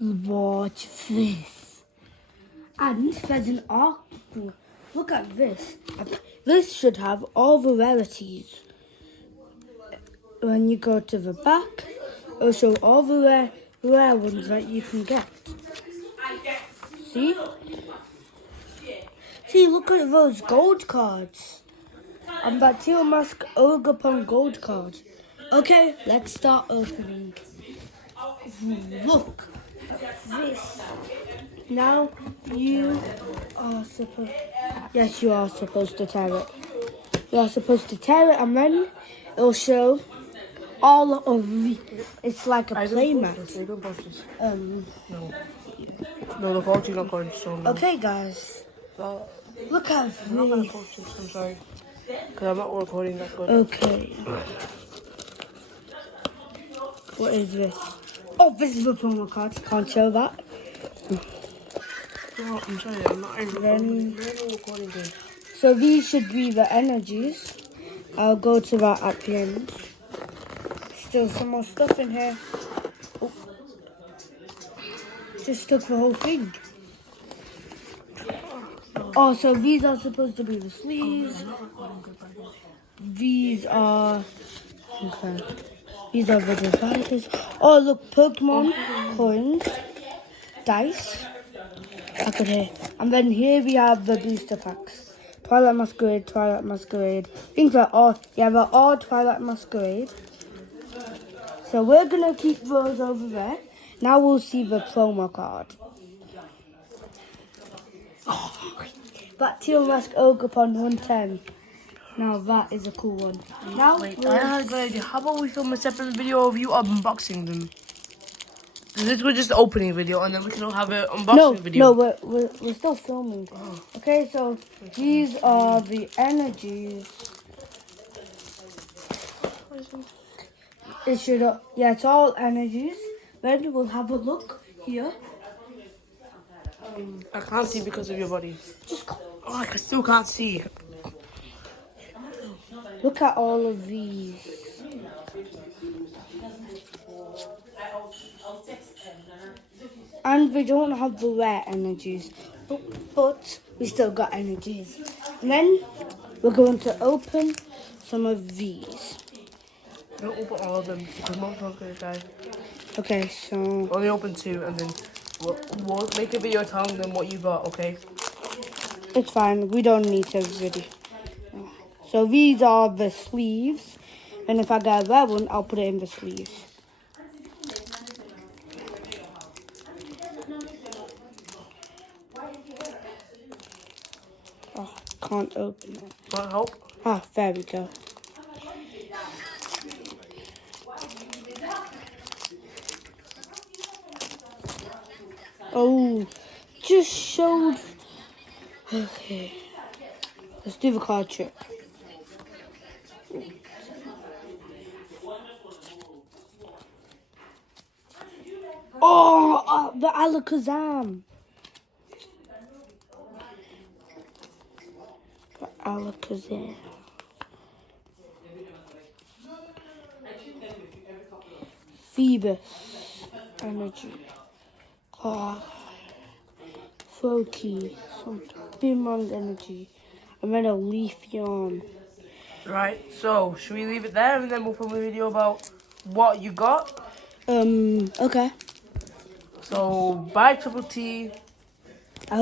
Watch this. And there's an arc. Look at this. This should have all the rarities. When you go to the back, it'll show all the rare ones that you can get. See? See, look at those gold cards. And that Teal Mask Ogapon gold card. Okay, let's start opening. Look at this. Now you are supposed... Yes, you are supposed to tear it. You are supposed to tear it and then it'll show all of the... It's like a playmat. No, the quality's not going to show now. Okay, guys. Look at this. I'm not going to post this, I'm sorry. Because I'm not recording that good. Okay. What is this? Oh, this is a promo card. Can't show that. No, I'm sorry, I'm not recording this. So these should be the energies. I'll go to that at the end. Still some more stuff in here. Oh. Just took the whole thing. Oh, so these are supposed to be the sleeves. These are... Okay. These are the dividers. Oh, look, Pokemon coins, dice. I could hear. And then here we have the booster packs. Twilight Masquerade, Twilight Masquerade. I think they're all, yeah, they're all Twilight Masquerade. So we're going to keep those over there. Now we'll see the promo card. Oh, that Teal Mask Ogapon 110. Now that is a cool one. Now, wait, I had a good idea. How about we film a separate video of you unboxing them? This was just the opening video, and then we can have an unboxing video. No, we're still filming. Oh. Okay, so these are the energies. It should, yeah, it's all energies. Then we'll have a look here. I can't see because of your body. Just go. Oh, I still can't see. Look at all of these. And we don't have the rare energies, but we still got energies. And then we're going to open some of these. Don't open all of them because most one's going to die. Okay, so... Only open 2 and then we'll make a video telling them what you got, okay? It's fine, we don't need to really. So these are the sleeves. And if I get a rare one, I'll put it in the sleeves. Oh, can't open it. Want help? Ah, there we go. Oh, just showed. Okay, let's do the card trick. Oh, the Alakazam. The Alakazam. Phoebus energy. Oh, Froakie, some Bimond energy, and then a Leafeon. Right, so should we leave it there and then we'll film a video about what you got? Okay. So bye Triple T.